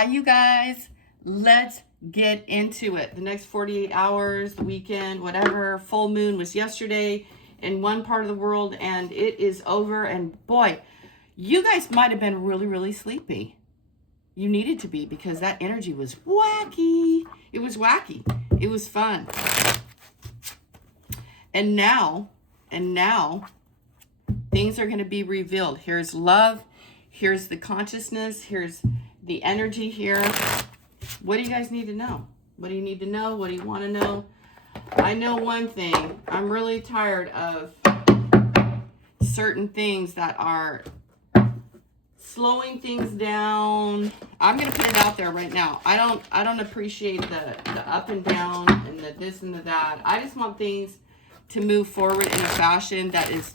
Hi, you guys. Let's get into it. The next 48 hours, the weekend, whatever. Full moon was yesterday in one part of the world, and it is over. And boy, you guys might have been really, really sleepy. You needed to be, because that energy was wacky. It was wacky. It was fun. And now, things are going to be revealed. Here's love. Here's the consciousness. Here's the energy here. What do you guys need to know? What do you need to know? What do you want to know? I know one thing. I'm really tired of certain things that are slowing things down. I'm going to put it out there right now. I don't appreciate the up and down and the this and the that. I just want things to move forward in a fashion that is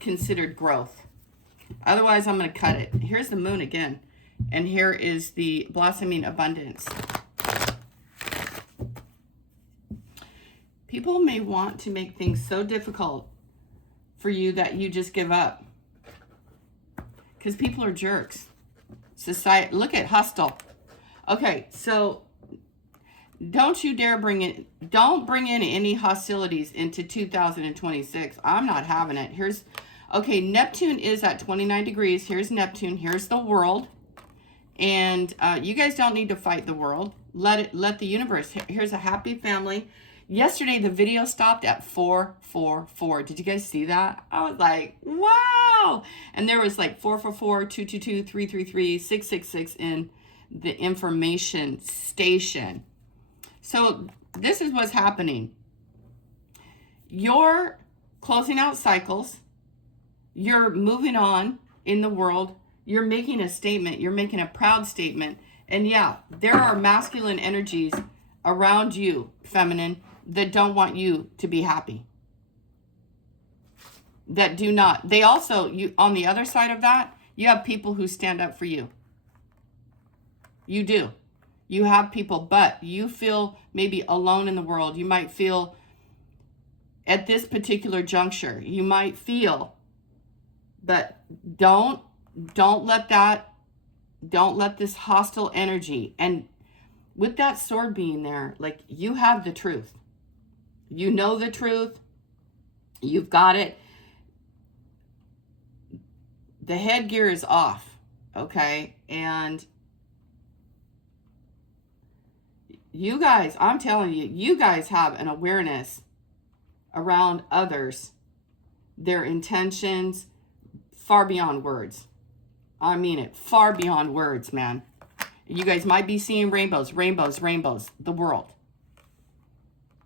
considered growth. Otherwise, I'm going to cut it. Here's the moon again. And here is the blossoming abundance. People may want to make things so difficult for you that you just give up. Because people are jerks. Society, look at hostile. Okay, so don't you dare bring in any hostilities into 2026. I'm not having it. Okay, Neptune is at 29 degrees. Here's Neptune. Here's the world. And you guys don't need to fight the world. Let the universe. Here's a happy family. Yesterday, the video stopped at 444. Did you guys see that? I was like, wow. And there was like 444, 222, 333, 666 in the information station. So this is what's happening. You're closing out cycles. You're moving on in the world. You're making a statement. You're making a proud statement. And yeah, there are masculine energies around you, feminine, that don't want you to be happy. That do not. They also, on the other side of that, you have people who stand up for you. You do. You have people, but you feel maybe alone in the world. You might feel at this particular juncture, you might feel, but don't let this hostile energy, and with that sword being there, like, you have the truth. You know the truth. You've got it. The headgear is off, okay? And you guys, I'm telling you, you guys have an awareness around others, their intentions, far beyond words. I mean it, far beyond words, man. You guys might be seeing rainbows, the world.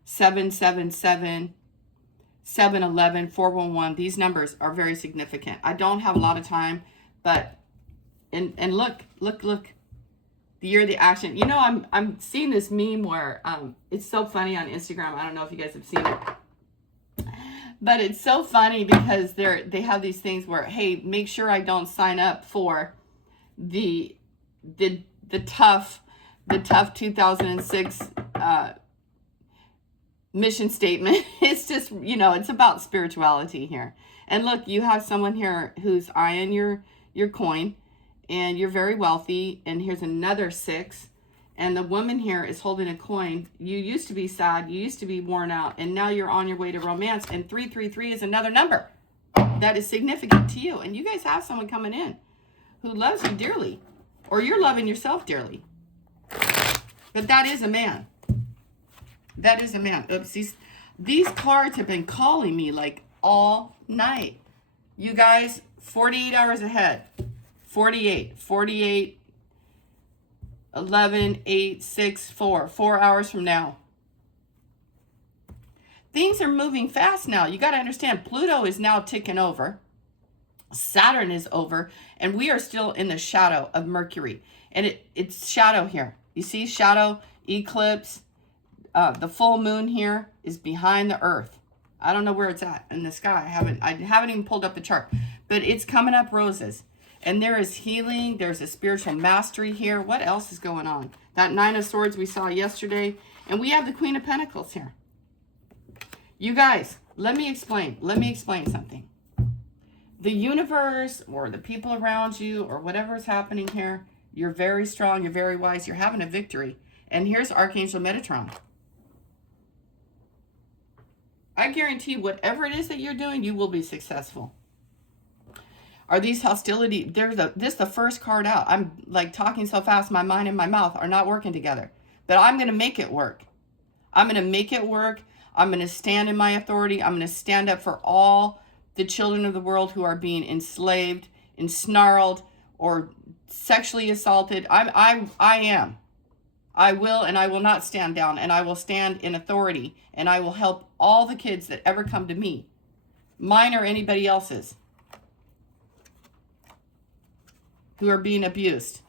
777, 711, 411. These numbers are very significant. I don't have a lot of time, but and look. The year of the action. You know, I'm seeing this meme where it's so funny on Instagram. I don't know if you guys have seen it. But it's so funny because they have these things where, hey, make sure I don't sign up for the tough 2006 mission statement. It's just, you know, it's about spirituality here. And look, you have someone here who's eyeing your coin, and you're very wealthy. And here's another 6. And the woman here is holding a coin. You used to be sad. You used to be worn out. And now you're on your way to romance. And 333 is another number that is significant to you. And you guys have someone coming in who loves you dearly. Or you're loving yourself dearly. But that is a man. That is a man. Oops, these cards have been calling me like all night. You guys, 48 hours ahead. 48, 11, 8, 6, 4. 4 hours from now. Things are moving fast now. You got to understand, Pluto is now ticking over. Saturn is over. And we are still in the shadow of Mercury. And it's shadow here. You see shadow, eclipse. The full moon here is behind the earth. I don't know where it's at in the sky. I haven't even pulled up the chart. But it's coming up roses. And there is healing. There's a spiritual mastery here. What else is going on? That 9 of Swords we saw yesterday. And we have the Queen of Pentacles here. You guys, let me explain something. The universe or the people around you or whatever is happening here You're very strong. You're very wise. You're having a victory. And here's Archangel Metatron. I guarantee whatever it is that you're doing, you will be successful. Are these hostility? This is the first card out. I'm like talking so fast, my mind and my mouth are not working together. But I'm going to make it work. I'm going to make it work. I'm going to stand in my authority. I'm going to stand up for all the children of the world who are being enslaved, ensnarled, or sexually assaulted. I am. I will, and I will not stand down, and I will stand in authority, and I will help all the kids that ever come to me, mine or anybody else's, who are being abused.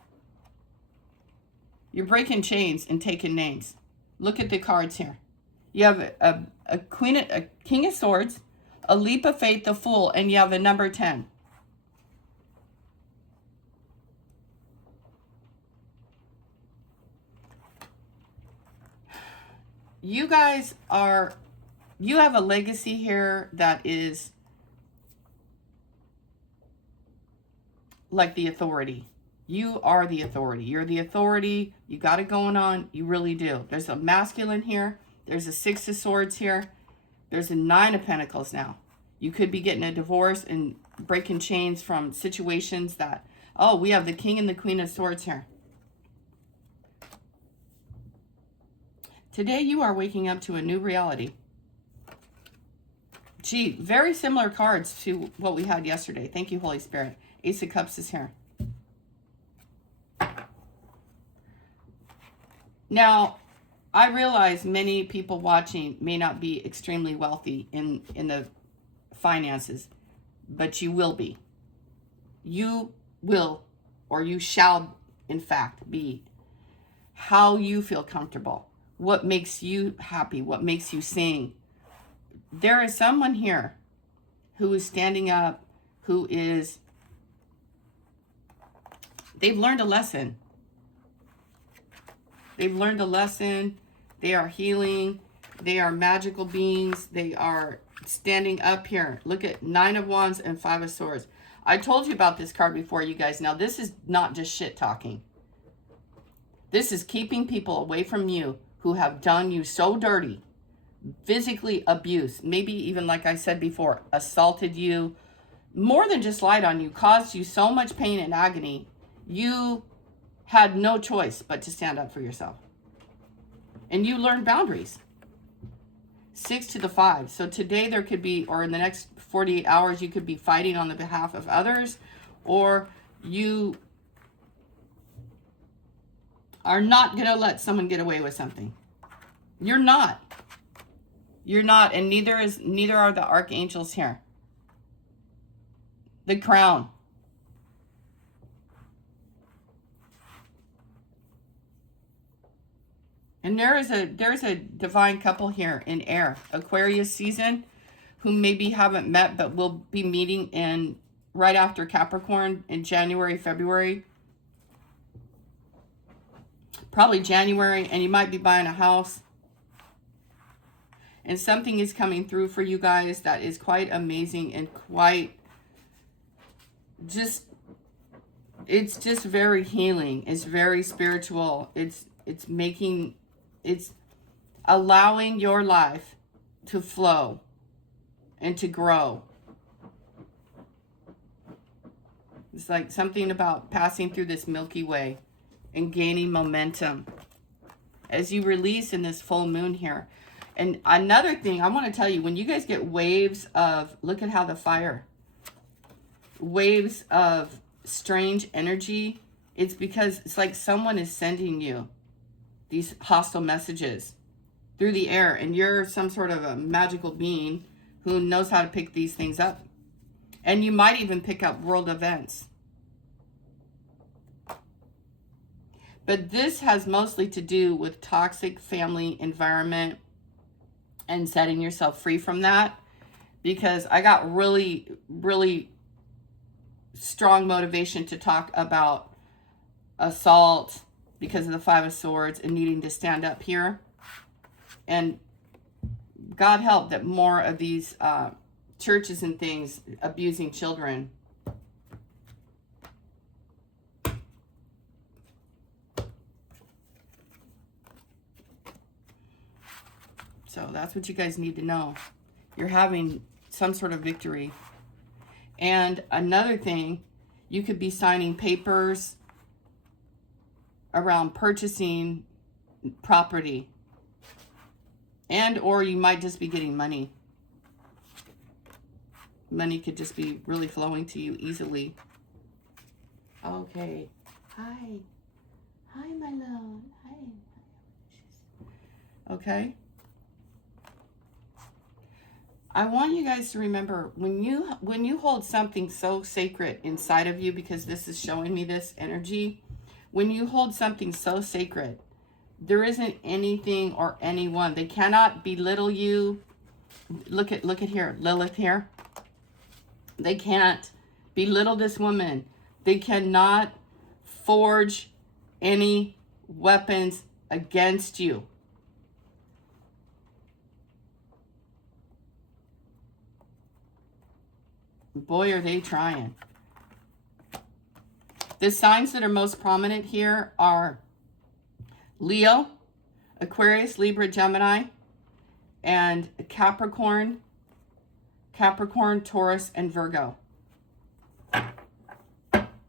You're breaking chains and taking names. Look at the cards here. You have a King of Swords, a Leap of Faith, the Fool, and you have a number 10. You guys you have a legacy here that is like the authority. You are the authority. You're the authority. You got it going on. You really do. There's a masculine here. There's a 6 of Swords here. There's a 9 of Pentacles now. You could be getting a divorce and breaking chains from situations that, oh, we have the King and the Queen of Swords here. Today you are waking up to a new reality. Gee, very similar cards to what we had yesterday. Thank you, Holy Spirit. Ace of Cups is here. Now, I realize many people watching may not be extremely wealthy in the finances, but you will be. You will, or you shall, in fact, be. How you feel comfortable. What makes you happy? What makes you sing? There is someone here who is standing up, who is, they've learned a lesson. They've learned a lesson. They are healing. They are magical beings. They are standing up here. Look at 9 of Wands and 5 of Swords. I told you about this card before, you guys. Now, this is not just shit talking. This is keeping people away from you who have done you so dirty. Physically abused. Maybe even, like I said before, assaulted you. More than just lied on you. Caused you so much pain and agony. You had no choice but to stand up for yourself. And you learned boundaries. 6 to the 5. So today there could be, or in the next 48 hours, you could be fighting on the behalf of others, or you are not going to let someone get away with something. You're not. You're not, and neither are the archangels here. The crown. And there's a divine couple here in air, Aquarius season, who maybe haven't met but will be meeting in right after Capricorn in January, February. Probably January, and you might be buying a house. And something is coming through for you guys that is quite amazing and quite just, it's just very healing. It's very spiritual. It's allowing your life to flow and to grow. It's like something about passing through this Milky Way and gaining momentum as you release in this full moon here. And another thing I want to tell you, when you guys get waves of, look at how the fire, waves of strange energy, it's because it's like someone is sending you these hostile messages through the air, and you're some sort of a magical being who knows how to pick these things up. And you might even pick up world events. But this has mostly to do with toxic family environment and setting yourself free from that, because I got really, really strong motivation to talk about assault because of the 5 of Swords and needing to stand up here. And God help that more of these churches and things abusing children So that's what you guys need to know. You're having some sort of victory. And another thing, you could be signing papers around purchasing property. And or you might just be getting money. Money could just be really flowing to you easily. Okay. Hi. Hi, my love. Hi. Okay. I want you guys to remember when you hold something so sacred inside of you, because this is showing me this energy, when you hold something so sacred, there isn't anything or anyone. They cannot belittle you. Look at here, Lilith here. They can't belittle this woman. They cannot forge any weapons against you. Boy, are they trying. The signs that are most prominent here are Leo, Aquarius, Libra, Gemini, and Capricorn, Taurus, and Virgo.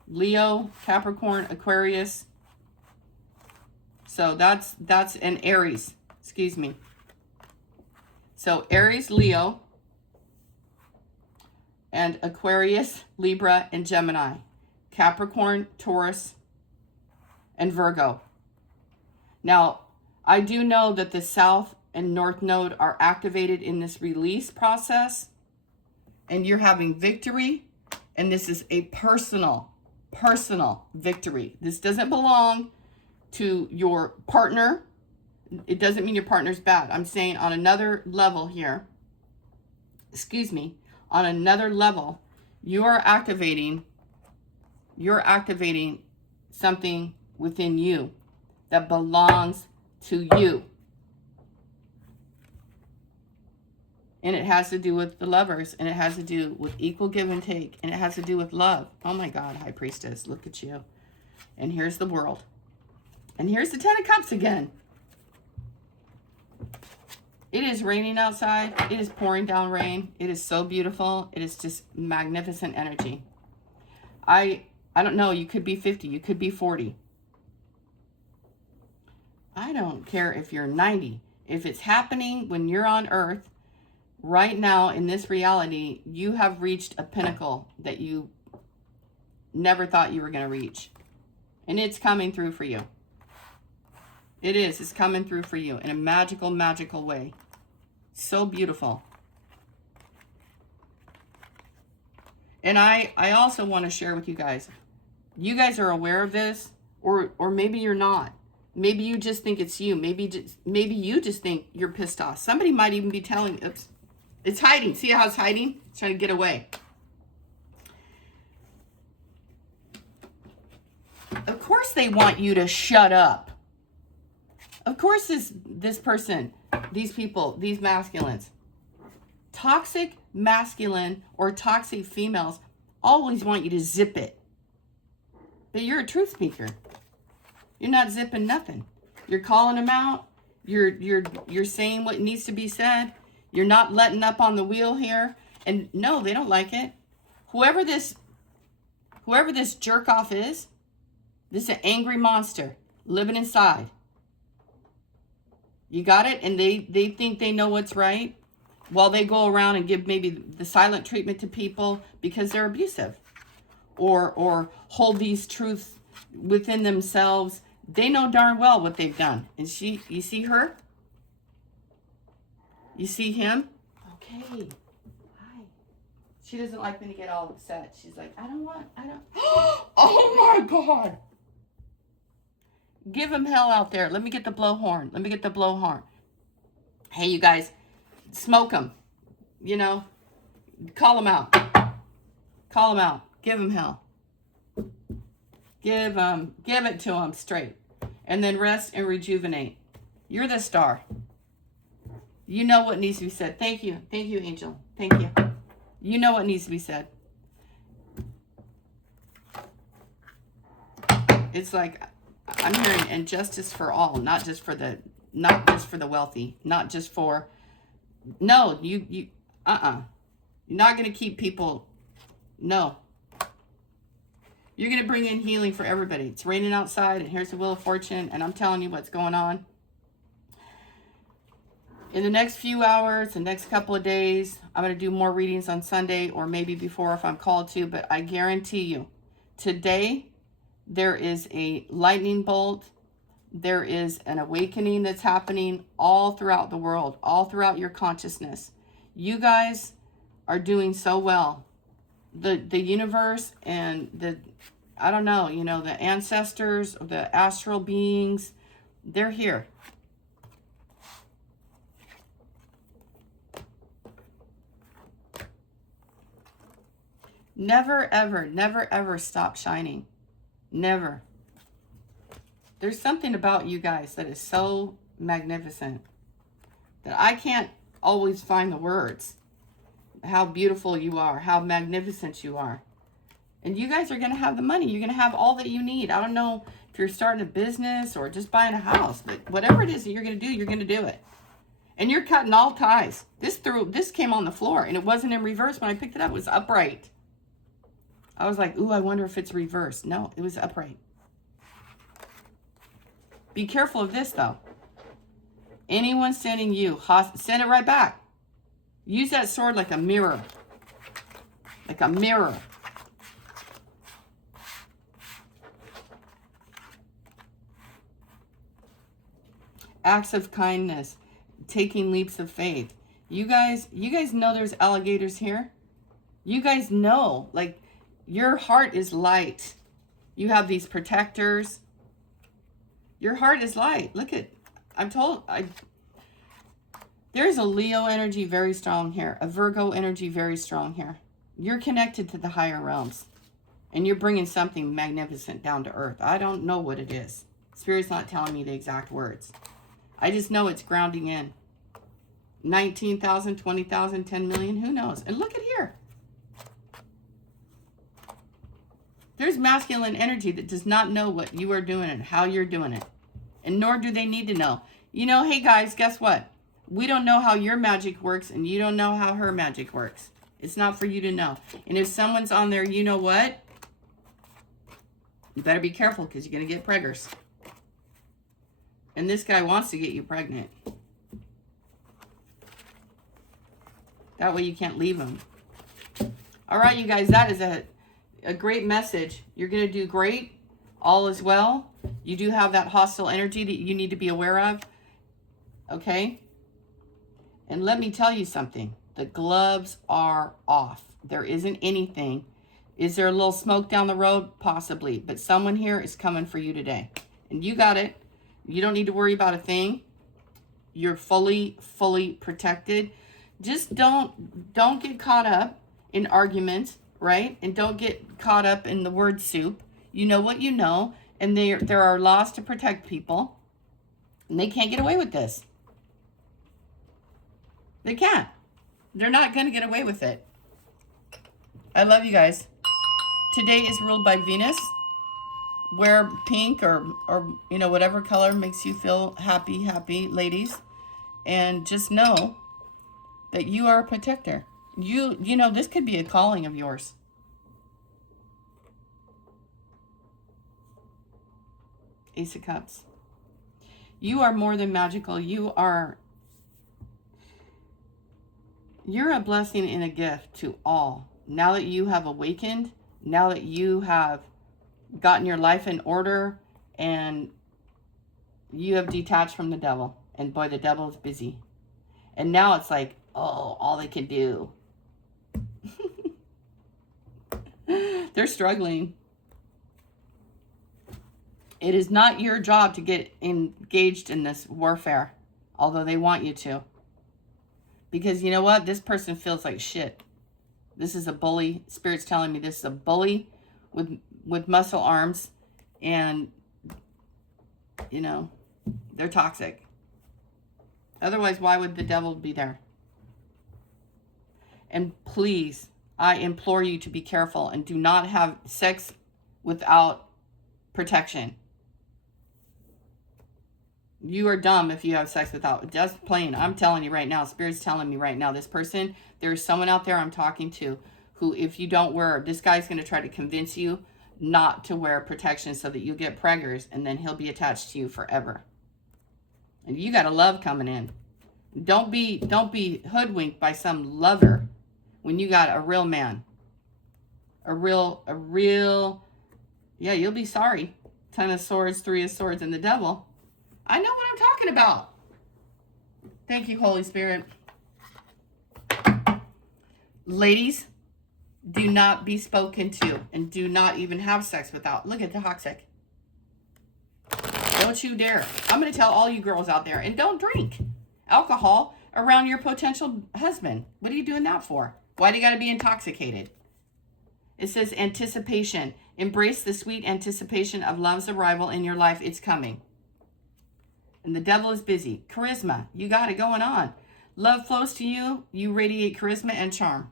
Leo, Capricorn, Aquarius. So that's an Aries, excuse me. So Aries, Leo, and Aquarius, Libra, and Gemini. Capricorn, Taurus, and Virgo. Now, I do know that the South and North Node are activated in this release process, and you're having victory, and this is a personal victory. This doesn't belong to your partner. It doesn't mean your partner's bad. I'm saying on another level here, excuse me, on another level, you're activating something within you that belongs to you. And it has to do with the lovers, and it has to do with equal give and take, and it has to do with love. Oh my God, High Priestess, look at you. And here's the world. And here's the Ten of Cups again. It is raining outside. It is pouring down rain. It is so beautiful. It is just magnificent energy. I don't know. You could be 50. You could be 40. I don't care if you're 90. If it's happening when you're on Earth, right now in this reality, you have reached a pinnacle that you never thought you were going to reach. And it's coming through for you. It is. It's coming through for you in a magical, magical way. So beautiful. And I also want to share with you guys. You guys are aware of this, or maybe you're not. Maybe you just think it's you. Maybe you just think you're pissed off. Somebody might even be telling, oops, it's hiding. See how it's hiding? It's trying to get away. Of course they want you to shut up. Of course this person, these people, these masculines, toxic masculine or toxic females always want you to zip it. But you're a truth speaker. You're not zipping nothing. You're calling them out. You're saying what needs to be said. You're not letting up on the wheel here. And no, they don't like it. Whoever this jerk off is, this is an angry monster living inside. You got it? And they think they know what's right while they go around and give maybe the silent treatment to people because they're abusive or hold these truths within themselves. They know darn well what they've done. And you see her? You see him? Okay. Hi. She doesn't like me to get all upset. She's like, I don't. Oh my God. Give him hell out there. Let me get the blowhorn. Hey, you guys, smoke him. You know, call him out. Give him hell. Give it to him straight. And then rest and rejuvenate. You're the star. You know what needs to be said. Thank you, Angel. Thank you. You know what needs to be said. It's like, I'm hearing injustice for all, not just for the not just for the wealthy, not just for, no, you're not going to keep people, no. You're going to bring in healing for everybody. It's raining outside, and here's the Wheel of Fortune, and I'm telling you what's going on. In the next few hours, the next couple of days, I'm going to do more readings on Sunday, or maybe before if I'm called to, but I guarantee you, today, there is a lightning bolt. There is an awakening that's happening all throughout the world, all throughout your consciousness. You guys are doing so well. The universe and the, I don't know, you know, the ancestors, the astral beings, they're here. Never, ever, never, ever stop shining. Never. There's something about you guys that is so magnificent that I can't always find the words. How beautiful you are, how magnificent you are. And you guys are going to have the money. You're going to have all that you need. I don't know if you're starting a business or just buying a house, but whatever it is that you're going to do, you're going to do it. And you're cutting all ties. This came on the floor, and it wasn't in reverse when I picked it up. It was upright. I was like, ooh, I wonder if it's reversed. No, it was upright. Be careful of this, though. Anyone sending you, send it right back. Use that sword like a mirror. Like a mirror. Acts of kindness. Taking leaps of faith. You guys know there's alligators here? You guys know, like, your heart is light. You have these protectors. Your heart is light. Look at, there's a Leo energy very strong here. A Virgo energy very strong here. You're connected to the higher realms. And you're bringing something magnificent down to earth. I don't know what it is. Spirit's not telling me the exact words. I just know it's grounding in. 19,000, 20,000, 10 million, who knows? And look at here. There's masculine energy that does not know what you are doing and how you're doing it. And nor do they need to know. You know, hey guys, guess what? We don't know how your magic works, and you don't know how her magic works. It's not for you to know. And if someone's on there, you know what? You better be careful, because you're going to get preggers. And this guy wants to get you pregnant. That way you can't leave him. All right, you guys, that is a great message. You're going to do great. All is well. You do have that hostile energy that you need to be aware of. Okay? And let me tell you something. The gloves are off. There isn't anything. Is there a little smoke down the road? Possibly. But someone here is coming for you today. And you got it. You don't need to worry about a thing. You're fully protected. Just don't get caught up in arguments, right? And don't get caught up in the word soup. You know what you know. And there are laws to protect people. And they can't get away with this. They can't. They're not going to get away with it. I love you guys. Today is ruled by Venus. Wear pink or you know, whatever color makes you feel happy, ladies. And just know that you are a protector. You know, this could be a calling of yours. Ace of Cups. You are more than magical. You're a blessing and a gift to all. Now that you have awakened, now that you have gotten your life in order, and you have detached from the devil. And boy, the devil is busy. And now it's like, oh, all they can do. They're struggling. It is not your job to get engaged in this warfare, although they want you to. Because you know what? This person feels like shit. This is a bully. Spirit's telling me this is a bully with muscle arms. And, you know, they're toxic. Otherwise, why would the devil be there? And please, I implore you to be careful and do not have sex without protection. You are dumb if you have sex without. Just plain. I'm telling you right now. Spirit's telling me right now. This person, there's someone out there I'm talking to who, if you don't wear, this guy's going to try to convince you not to wear protection so that you get preggers, and then he'll be attached to you forever. And you got a love coming in. Don't be hoodwinked by some lover when you got a real man. A real, yeah, you'll be sorry. 10 of Swords, 3 of Swords, and the Devil. I know what I'm talking about. Thank you, Holy Spirit. Ladies, do not be spoken to, and do not even have sex without. Look at the toxic. Don't you dare. I'm going to tell all you girls out there, and don't drink alcohol around your potential husband. What are you doing that for? Why do you got to be intoxicated? It says anticipation. Embrace the sweet anticipation of love's arrival in your life. It's coming. And the Devil is busy. Charisma. You got it going on. Love flows to you. You radiate charisma and charm.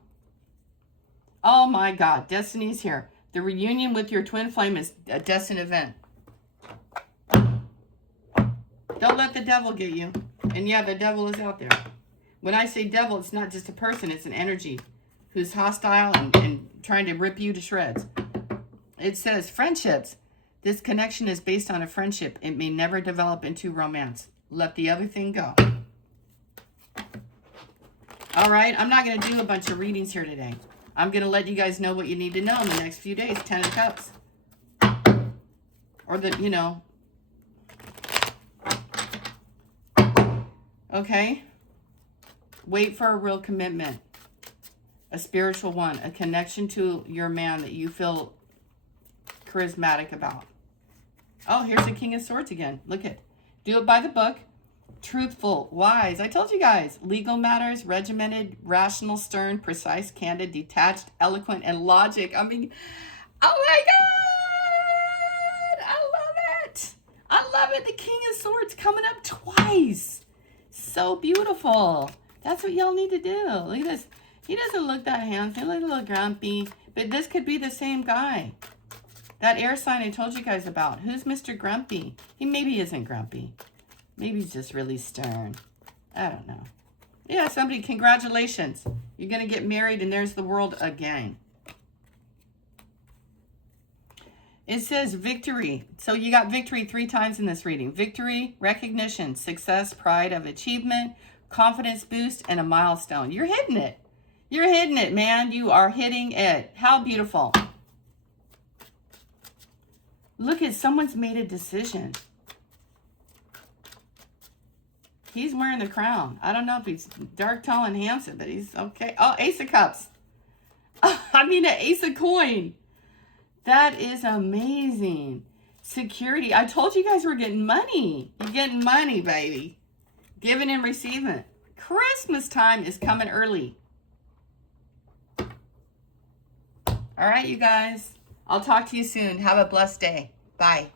Oh my God. Destiny's here. The reunion with your twin flame is a destined event. Don't let the devil get you. And yeah, the devil is out there. When I say devil, it's not just a person. It's an energy who's hostile and trying to rip you to shreds. It says friendships. This connection is based on a friendship. It may never develop into romance. Let the other thing go. All right, I'm not going to do a bunch of readings here today. I'm going to let you guys know what you need to know in the next few days. 10 of Cups. Or the, you know. Okay. Wait for a real commitment. A spiritual one. A connection to your man that you feel charismatic about. Oh, here's the King of Swords again. Look at. Do it by the book. Truthful, wise. I told you guys. Legal matters, regimented, rational, stern, precise, candid, detached, eloquent, and logic. I mean, oh my God. I love it. I love it. The King of Swords coming up twice. So beautiful. That's what y'all need to do. Look at this. He doesn't look that handsome. He looks a little grumpy. But this could be the same guy. That air sign I told you guys about. Who's Mr. Grumpy? He maybe isn't grumpy. Maybe he's just really stern. I don't know. Yeah, somebody, congratulations. You're going to get married and there's the world again. It says victory. So you got victory 3 times in this reading. Victory, recognition, success, pride of achievement, confidence boost, and a milestone. You're hitting it. You're hitting it, man. You are hitting it. How beautiful. Look at, someone's made a decision. He's wearing the crown. I don't know if he's dark, tall, and handsome, but he's okay. Oh, Ace of Cups. I mean, an Ace of Coin. That is amazing. Security. I told you guys we're getting money. You're getting money, baby. Giving and receiving. Christmas time is coming early. All right, you guys. I'll talk to you soon. Have a blessed day. Bye.